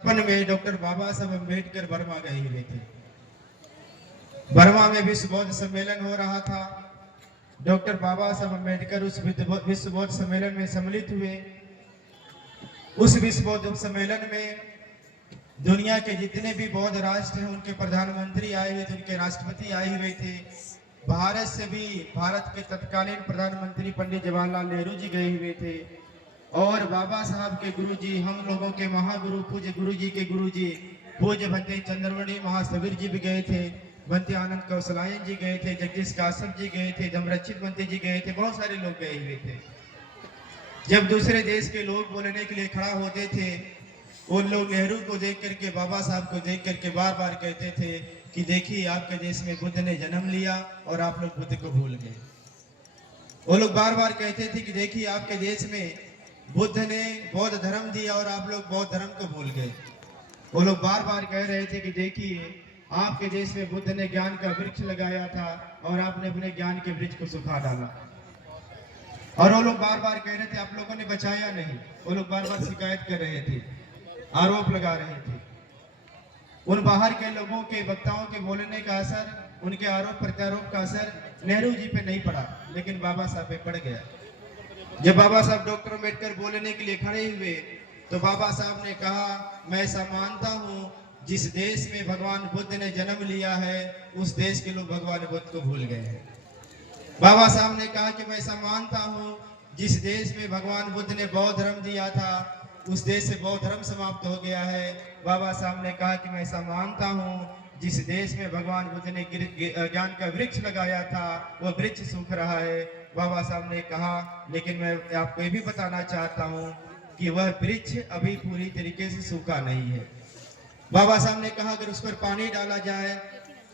में डॉक्टर बाबा साहब अम्बेडकर बर्मा गए हुए थे। बर्मा में विश्व बौद्ध सम्मेलन हो रहा था। डॉक्टर बाबा साहब अम्बेडकर उस विश्व बौद्ध सम्मेलन में सम्मिलित हुए। उस विश्व बौद्ध सम्मेलन में दुनिया के जितने भी बौद्ध राष्ट्र हैं उनके प्रधानमंत्री आए हुए थे, उनके राष्ट्रपति आए हुए थे। भारत से भी भारत के तत्कालीन प्रधानमंत्री पंडित जवाहरलाल नेहरू जी गए हुए थे और बाबा साहब के गुरुजी, हम लोगों के महागुरु पूज्य गुरुजी के गुरुजी पूज्य भंते चंद्रमणि महासवीर जी भी गए थे, भंते आनंद कौशलायन जी गए थे, जगदीश काश्यप जी गए थे, धमरक्षित भंते जी गए थे, बहुत सारे लोग गए हुए थे। जब दूसरे देश के लोग बोलने के लिए खड़ा होते थे, उन लोग नेहरू को देख करके, बाबा साहब को देख करके बार बार कहते थे कि देखिए आपके देश में बुद्ध ने जन्म लिया और आप लोग बुद्ध को भूल गए। वो लोग बार बार कहते थे कि देखिए आपके देश में बुद्ध ने बौद्ध धर्म दिया और आप लोग बौद्ध धर्म को भूल गए। वो लोग बार बार कह रहे थे कि देखिए आपके देश में बुद्ध ने ज्ञान का वृक्ष लगाया था और आपने अपने ज्ञान के वृक्ष को सुखा डाला। और वो लोग बार बार कह रहे थे आप लोगों ने बचाया नहीं। वो लोग बार बार शिकायत कर रहे थे, आरोप लगा रहे थे। उन बाहर के लोगों के वक्ताओं के बोलने का असर, उनके आरोप प्रत्यारोप का असर नेहरू जी पे नहीं पड़ा, लेकिन बाबा साहब पे पड़ गया। जब बाबा साहब डॉक्टर अम्बेडकर बोलने के लिए खड़े हुए तो बाबा साहब ने कहा, मैं ऐसा मानता हूँ जिस देश में भगवान बुद्ध ने जन्म लिया है उस देश के लोग भगवान बुद्ध को भूल गए हैं। बाबा साहब ने कहा कि मैं ऐसा मानता हूँ जिस देश में भगवान बुद्ध ने बौद्ध धर्म दिया था उस देश से बौद्ध धर्म समाप्त हो गया है। बाबा साहब ने कहा कि मैं ऐसा मानता हूँ जिस देश में भगवान बुद्ध ने ज्ञान का वृक्ष लगाया था वह वृक्ष सूख रहा है। बाबा साहब ने कहा लेकिन मैं आपको ये भी बताना चाहता हूँ कि वह वृक्ष अभी पूरी तरीके से सूखा नहीं है। बाबा साहब ने कहा अगर उस पर पानी डाला जाए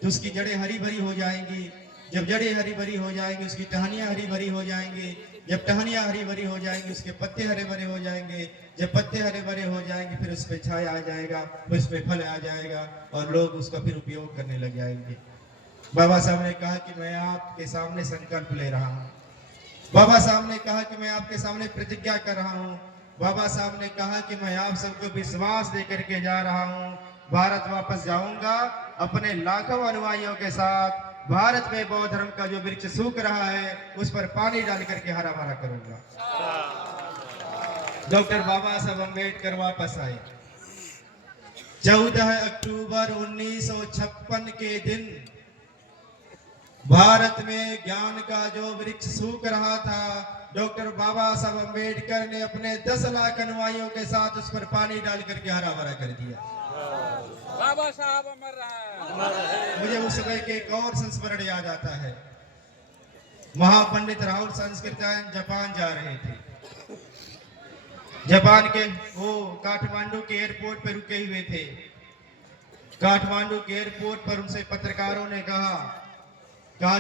तो उसकी जड़ें हरी भरी हो जाएंगी। जब जड़ें हरी भरी हो जाएंगी उसकी टहनियाँ हरी भरी हो जाएंगी। जब टहनियाँ हरी भरी हो जाएंगी उसके पत्ते हरे भरे हो जाएंगे। जब पत्ते हरे भरे हो जाएंगे फिर उस पर छाया आ जाएगा, फिर उस पर फल आ जाएगा और लोग उसका फिर उपयोग करने लग जाएंगे। बाबा साहब ने कहा कि मैं आपके सामने संकल्प ले रहा हूँ। बाबा साहब ने कहा कि मैं आपके सामने प्रतिज्ञा कर रहा हूँ। बाबा साहब ने कहा कि मैं आप सबको विश्वास देकर के जा रहा हूँ। भारत वापस जाऊंगा अपने लाखों अनुयायियों के साथ। भारत में बौद्ध धर्म का जो वृक्ष सूख रहा है उस पर पानी डाल करके हरा भरा करूंगा। डॉक्टर बाबा साहब अम्बेडकर वापस आए। 14 अक्टूबर 1956 के दिन भारत में ज्ञान का जो वृक्ष सूख रहा था, डॉक्टर बाबा साहब अम्बेडकर ने अपने 10 लाख अनुयायियों के साथ उस पर पानी डाल करके हरा भरा कर दिया। बाबा साहब अमर रहे। मुझे उस समय के एक और संस्मरण याद आता है। महापंडित राहुल सांस्कृत्यायन जापान जा रहे थे। जापान के वो काठमांडू के एयरपोर्ट पर रुके हुए थे। काठमांडू के एयरपोर्ट पर उनसे पत्रकारों ने कहा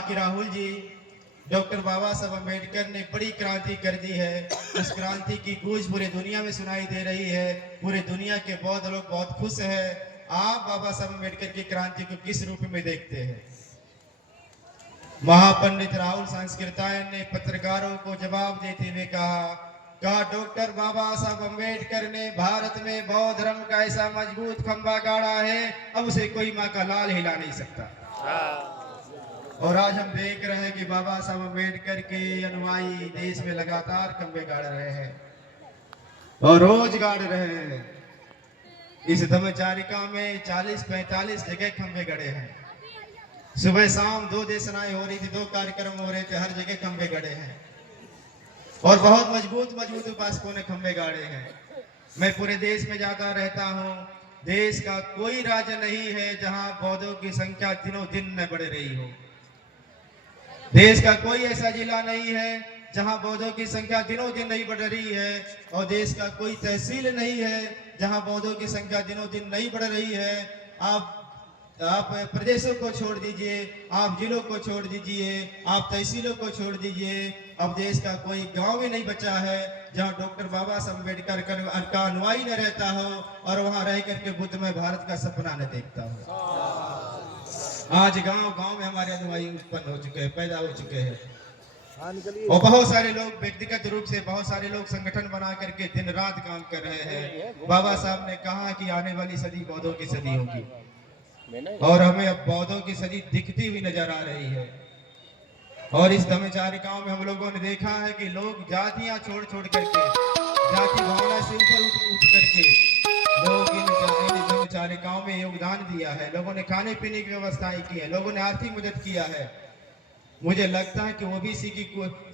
कि राहुल जी, डॉक्टर बाबा साहब अम्बेडकर ने बड़ी क्रांति कर दी है। उस क्रांति की गूंज पूरे दुनिया में सुनाई दे रही है। पूरे दुनिया के बौद्ध लोग बहुत खुश हैं। आप बाबा साहब अम्बेडकर की क्रांति को किस रूप में देखते हैं? महापंडित राहुल सांस्कृत्यायन ने पत्रकारों को जवाब देते हुए कहा डॉक्टर बाबा साहब अम्बेडकर ने भारत में बौद्ध धर्म का ऐसा मजबूत खंभा गाड़ा है अब उसे कोई माँ का लाल हिला नहीं सकता। और आज हम देख रहे हैं कि बाबा साहब अम्बेडकर के अनुयायी देश में लगातार खंभे गाड़ रहे हैं और रोज गाड़ रहे हैं। इस धम्मचारिका में 40-45 जगह खंभे गड़े हैं। सुबह शाम 2 देशनाएं हो रही थी, 2 कार्यक्रम हो रहे थे, हर जगह खंभे गड़े हैं और बहुत मजबूत उपासकों ने खंभे गाड़े हैं। मैं पूरे देश में जाता रहता हूँ। देश का कोई राज्य नहीं है जहां बौद्धों की संख्या दिनों दिन न बढ़ रही हो। देश का कोई ऐसा जिला नहीं है जहां बौद्धों की संख्या दिनों दिन नहीं बढ़ रही है और देश का कोई तहसील नहीं है जहां बौद्धों की संख्या दिनों दिन नहीं बढ़ रही है। आप प्रदेशों को छोड़ दीजिए, आप जिलों को छोड़ दीजिए, आप तहसीलों को छोड़ दीजिए, अब देश का कोई गांव भी नहीं बचा है जहां डॉक्टर बाबा साहब अम्बेडकर का अनुयायी न रहता हो और वहां रह करके बुद्ध में भारत का सपना न देखता हो। आज गांव गांव में हमारे अनुयायी उत्पन्न हो चुके हैं, पैदा हो चुके हैं। और बहुत सारे लोग व्यक्तिगत रूप से, बहुत सारे लोग संगठन बना करके दिन रात काम कर रहे हैं। बाबा साहब ने कहा कि आने वाली सदी बौद्धों की सदी होगी, और हमें अब बौद्धों की सदी दिखती हुई नजर आ रही है। और इस धम्मचारिकाओं में हम लोगों ने देखा है कि लोग जातियां छोड़ छोड़ करके, जाति भावना से ऊपर उठ करके लोग इन धम्मचारिकाओं में योगदान दिया है। लोगों ने खाने पीने की व्यवस्थाएं की है, लोगों ने आर्थिक मदद किया है। मुझे लगता है कि ओबीसी की,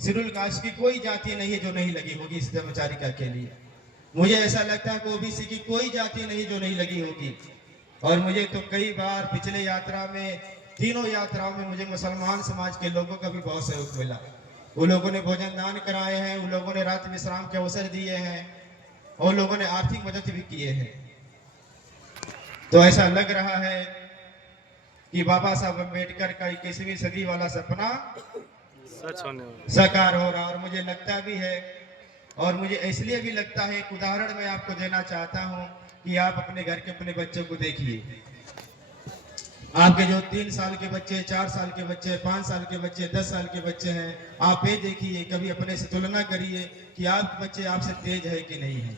शेड्यूल कास्ट की कोई जाति नहीं है जो नहीं लगी होगी इस धम्मचारिका के लिए। मुझे ऐसा लगता है कि ओबीसी की कोई जाति नहीं जो नहीं लगी होगी। और मुझे तो कई बार पिछले यात्रा में, तीनों यात्राओं में मुझे मुसलमान समाज के लोगों का भी बहुत सहयोग मिला। वो लोगों ने भोजन दान कराए हैं, उन लोगों ने रात विश्राम के अवसर दिए हैं, और लोगों ने आर्थिक मदद भी किए हैं। तो ऐसा लग रहा है कि बाबा साहब अम्बेडकर का 21वीं सदी वाला सपना सच होने वाला, साकार हो रहा। और मुझे लगता भी है, और मुझे इसलिए भी लगता है, एक उदाहरण मैं आपको देना चाहता हूं कि आप अपने घर के अपने बच्चों को देखिए। आपके जो 3 साल के बच्चे, 4 साल के बच्चे, 5 साल के बच्चे, 10 साल के बच्चे हैं, आप ये देखिए, कभी अपने से तुलना करिए कि आपके बच्चे आपसे तेज है कि नहीं है,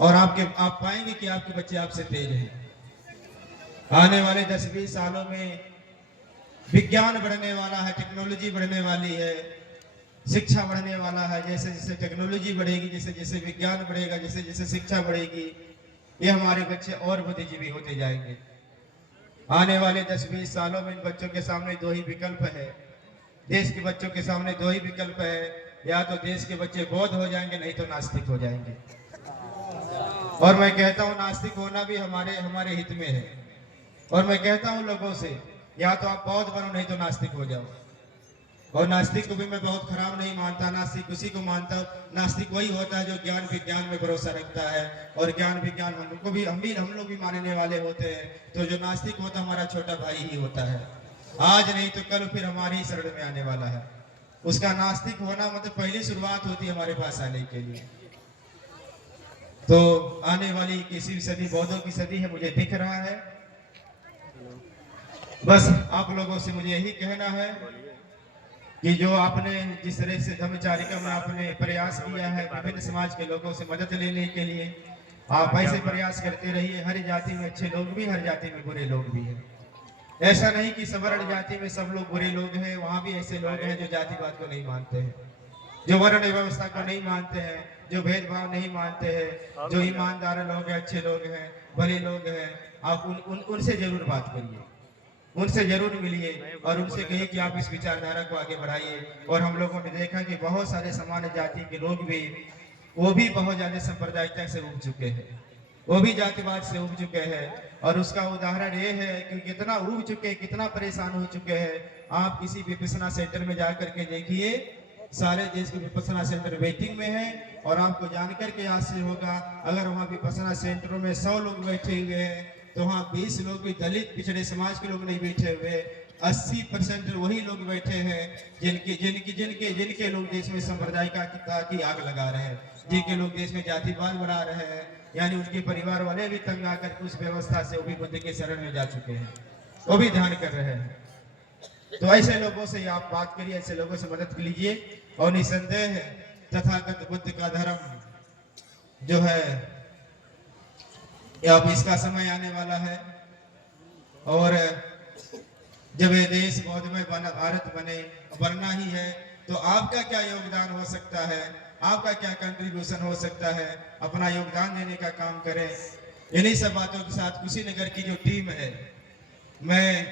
और आप पाएंगे कि आपके बच्चे आपसे तेज हैं। आने वाले 10-20 सालों में विज्ञान बढ़ने वाला है, टेक्नोलॉजी बढ़ने वाली है, शिक्षा बढ़ने वाला है। जैसे जैसे टेक्नोलॉजी बढ़ेगी, जैसे जैसे विज्ञान बढ़ेगा, जैसे जैसे शिक्षा बढ़ेगी, ये हमारे बच्चे और बुद्धिजीवी होते जाएंगे। आने वाले 10-20 सालों में इन बच्चों के सामने 2 ही विकल्प है। देश के बच्चों के सामने 2 ही विकल्प है, या तो देश के बच्चे बौद्ध हो जाएंगे, नहीं तो नास्तिक हो जाएंगे। और मैं कहता हूँ नास्तिक होना भी हमारे हित में है। और मैं कहता हूँ लोगों से, या तो आप बौद्ध बनो, नहीं तो नास्तिक हो जाओ। और नास्तिक को भी मैं बहुत खराब नहीं मानता, नास्तिक उसी को मानता हूँ। नास्तिक वही होता है जो ज्ञान विज्ञान में भरोसा रखता है, और ज्ञान विज्ञान हम लोग भी मानने वाले होते हैं। तो जो नास्तिक होता है हमारा छोटा भाई ही होता है, आज नहीं तो कल फिर हमारी ही शरण में आने वाला है। उसका नास्तिक होना मतलब पहली शुरुआत होती है हमारे पास आने के लिए। तो आने वाली 21वीं सदी बौद्धों की सदी है, मुझे दिख रहा है। बस आप लोगों से मुझे यही कहना है कि जो आपने जिस तरह से धम्मचारिका में आपने प्रयास किया है विभिन्न समाज के लोगों से मदद लेने के लिए, आप ऐसे प्रयास करते रहिए। हर जाति में अच्छे लोग भी, हर जाति में बुरे लोग भी हैं। ऐसा नहीं कि सवर्ण जाति में सब लोग बुरे लोग हैं, वहां भी ऐसे लोग हैं जो जातिवाद को नहीं मानते हैं, जो वर्ण व्यवस्था को नहीं मानते हैं, जो भेदभाव नहीं मानते हैं, जो ईमानदार लोग हैं, अच्छे लोग हैं, भले लोग हैं। आप उनसे जरूर बात करिए, उनसे जरूर मिलिए, और उनसे कहिए कि आप इस विचारधारा को आगे बढ़ाइए। और हम लोगों ने देखा कि बहुत सारे सामान्य जाति के लोग भी, वो भी बहुत ज्यादा सांप्रदायिकता से उब चुके हैं, वो भी जातिवाद से उब चुके हैं। और उसका उदाहरण ये है कि कितना उब चुके, कितना परेशान हो चुके हैं। आप किसी विपश्यना सेंटर में जाकर के देखिए, सारे देश के विपश्यना सेंटर वेटिंग में है। और आपको जानकर के आश्चर्य होगा, अगर वहाँ विपश्यना सेंटरों में 100 लोग बैठे हुए हैं, तो वहाँ 20 लोग भी दलित पिछड़े समाज के लोग नहीं बैठे हुए। 80% वही लोग बैठे हैं जिनके लोग देश में सांप्रदायिकता की आग लगा रहे हैं, जिनके लोग देश में जातिवाद बढ़ा रहे हैं। यानी उनके परिवार वाले भी तंग आकर उस व्यवस्था से वो भी बुद्ध के शरण में जा चुके हैं, वो भी ध्यान कर रहे हैं। तो ऐसे लोगों से आप बात करिए, ऐसे लोगों से मदद लीजिए। और निसंदेह तथागत बुद्ध का धर्म जो है, अब इसका समय आने वाला है। और जब ये देश बौद्धमय भारत बनना ही है, तो आपका क्या योगदान हो सकता है, आपका क्या कंट्रीब्यूशन हो सकता है, अपना योगदान देने का काम करें। इन्हीं सब बातों के साथ कुशीनगर की जो टीम है, मैं